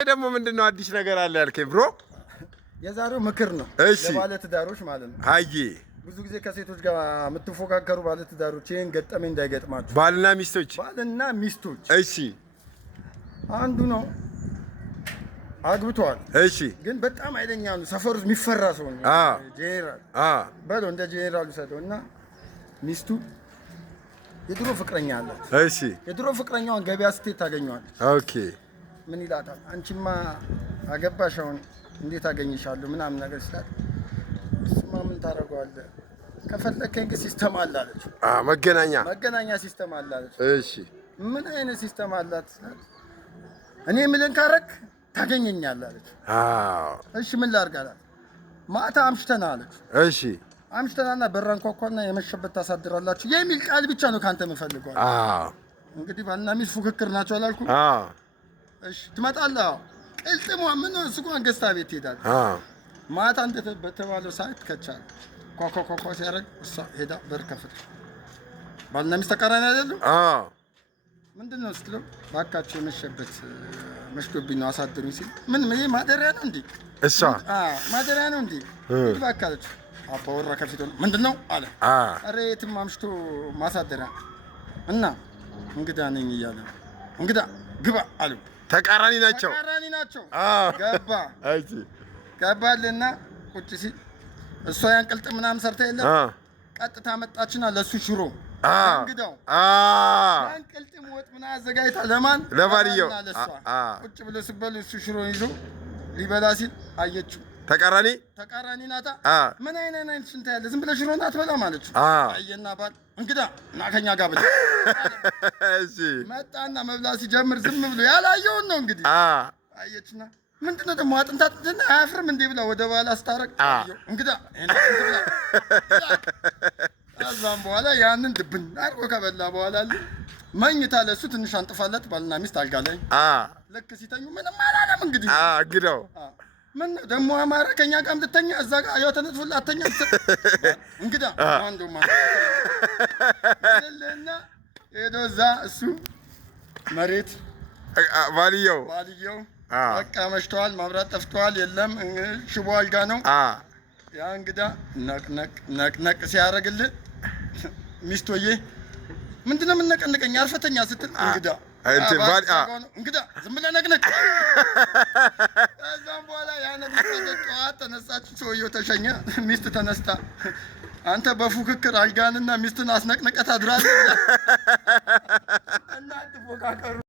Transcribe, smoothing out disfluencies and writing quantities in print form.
ደግሞ ምንድነው አዲስ ነገር አለ ያልከኝ ብሮ? የዛሬው ምክር ነው ለባለ ትዳሮች ማለት ነው። አይ ብዙ ጊዜ ከሴቶች ጋር የምትፎካከሩ ባለ ትዳሮች ይሄን ገጠመኝ እንዳይገጥማችሁ። ባልና ሚስቶች እሺ፣ አንዱ ነው አግብቷል። እሺ፣ ግን በጣም ኃይለኛ ነው፣ ሰፈር ውስጥ የሚፈራ ሰው ነው። ጄኔራል በለው እንደ ጄኔራል ሰደው እና ሚስቱ የድሮ ፍቅረኛ አላት። እሺ፣ የድሮ ፍቅረኛዋን ገበያ ስትሄድ ታገኘዋለች። ኦኬ፣ ምን ይላታል? አንቺማ አገባሽ አሁን እንዴት አገኝሻለሁ ምናምን ነገር ስላት፣ እሱማ ምን ታደርገዋለህ ከፈለከኝ ግን ሲስተም አለ አለች። መገናኛ ሲስተም አለ አለች። እሺ፣ ምን አይነት ሲስተም አላት ስላት፣ እኔ የምልህን ካረክ ታገኘኛለህ አለች። እሺ ምን ላድርግ አላት። ማታ አምሽተና አለች። እሺ፣ አምሽተናና በራን ኳኳና የመሸበት ታሳድራላችሁ የሚል ቃል ብቻ ነው ካንተ የምፈልገው። እንግዲህ ባልና ሚስት ፉክክር ናቸው አላልኩ? እሺ ትመጣለህ። ቅልጥሟ ምን ስኳን ገዝታ ቤት ትሄዳለች። ማታ በተባለው ሰዓት ከቻለ ኳኳ ሲያደርግ እሷ ሄዳ በር ከፍተሽ ባልና ሚስት ተቃራኒ አይደሉም? ምንድን ነው ስትለው እባካችሁ የመሸበት መሽቶብኝ ነው አሳድሩኝ ሲል ምን ማደሪያ ነው እንዴ? እሷ ማደሪያ ነው እንዴ? እባክህ አለች። አባወራ ከፊት ሆነ ምንድን ነው አለ። ኧረ የትም አምሽቶ ማሳደሪያ እና እንግዳ ነኝ እያለ እንግዳ ግባ አሉ። ተቃራኒ ናቸው። ገባልና ቁጭ ሲል እሷ ያን ቅልጥ ምናምን ሰርታ የለም ቀጥታ መጣችና ለሱ ሽሮ እንግዳው ያን ቅልጥ ወጥ ምናምን አዘጋጅታ ለማን ለባልየው ቁጭ ብሎ ሲበሉ እሱ ሽሮ ይዞ ሊበላ ሲል አየችው። ተቃራኒ ናታ። ምን አይነት ሽንታ ያለ ዝም ብለህ ሽሮ ናት በላ ማለች። አየና ባል እንግዳ እና ከኛ ጋር ብለ መጣና መብላት ሲጀምር ዝም ብሎ ያላየውን ነው እንግዲህ አየችና ምንድነው ደግሞ አጥንታትና አያፍርም እንዴ ብላ ወደ ባል አስታረቅ እንግዳ ከዛም በኋላ ያንን ድብን አርቆ ከበላ በኋላ መኝታ ለሱ ትንሽ አንጥፋለት ባልና ሚስት አልጋ ላይ ልክ ሲተኙ ምንም አላለም እንግዲህ እንግዳው ምን ደግሞ አማራ ከኛ ጋር እንድተኛ እዛ ጋር ያው ተነጥፎላ አተኛ እንግዳ አንዱ ማለልና ሄዶ እዛ እሱ መሬት ባልየው በቃ መሽቷል፣ ማብራት ጠፍቷል፣ የለም ሽቦ አልጋ ነው። ያ እንግዳ ነቅ ሲያደርግልህ ሚስቶዬ ምንድነው የምነቀንቀኝ አልፈተኛ ስትል እንግዳ ዝም ብለህ ነቅነቅ። ከዛም በኋላ ያንን ጠዋት ተነሳች፣ ሰውየው ተሸኘ፣ ሚስት ተነስታ አንተ በፉክክር አልጋንና ሚስትን አስነቅነቀት አድራለህ እና አትፎካከሩ።